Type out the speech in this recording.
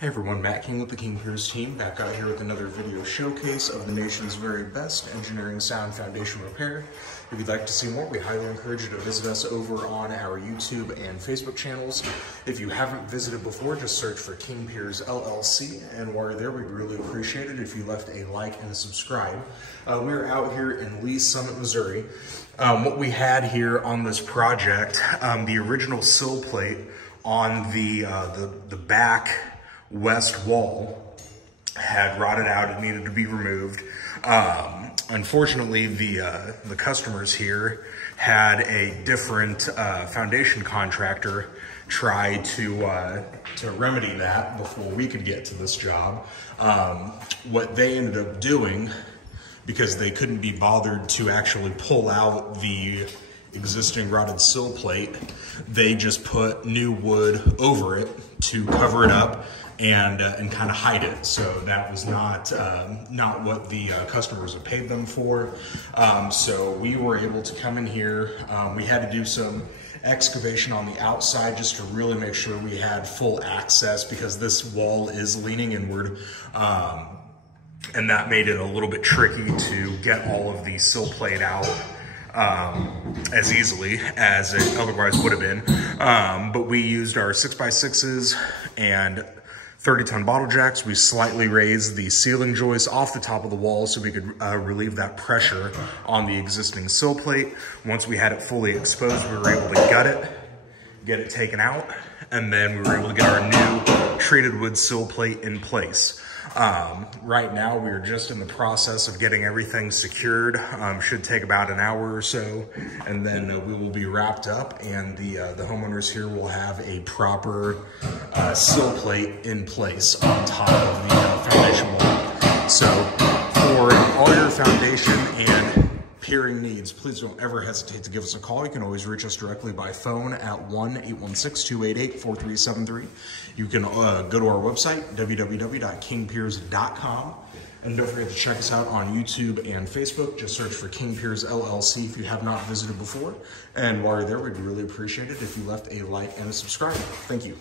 Hey everyone, Matt King with the King Piers team, back out here with another video showcase of the nation's very best engineering sound foundation repair. If you'd like to see more, we highly encourage you to visit us over on our YouTube and Facebook channels. If you haven't visited before, just search for King Piers LLC, and while you're there, we'd really appreciate it if you left a like and a subscribe. We're out here in Lee's Summit, Missouri. What we had here on this project, the original sill plate on the back west wall had rotted out. It needed to be removed. Unfortunately, the customers here had a different foundation contractor try to remedy that before we could get to this job. What they ended up doing, because they couldn't be bothered to actually pull out the existing rotted sill plate, they just put new wood over it to cover it up and kind of hide it. So that was not what the customers had paid them for. So we were able to come in here. We had to do some excavation on the outside just to really make sure we had full access, because this wall is leaning inward. And that made it a little bit tricky to get all of the sill plate out as easily as it otherwise would have been. But we used our 6x6s and 30-ton bottle jacks. We slightly raised the ceiling joist off the top of the wall so we could relieve that pressure on the existing sill plate. Once we had it fully exposed, we were able to gut it, get it taken out, and then we were able to get our new treated wood sill plate in place. Right now, we're just in the process of getting everything secured. Should take about an hour or so, and then we will be wrapped up, and the homeowners here will have a proper sill plate in place on top of the foundation wall. So for all your foundation and piering needs, please don't ever hesitate to give us a call. You can always reach us directly by phone at 1-816-288-4373. You can go to our website, www.kingpiers.com. And don't forget to check us out on YouTube and Facebook. Just search for King Piers LLC if you have not visited before. And while you're there, we'd really appreciate it if you left a like and a subscribe. Thank you.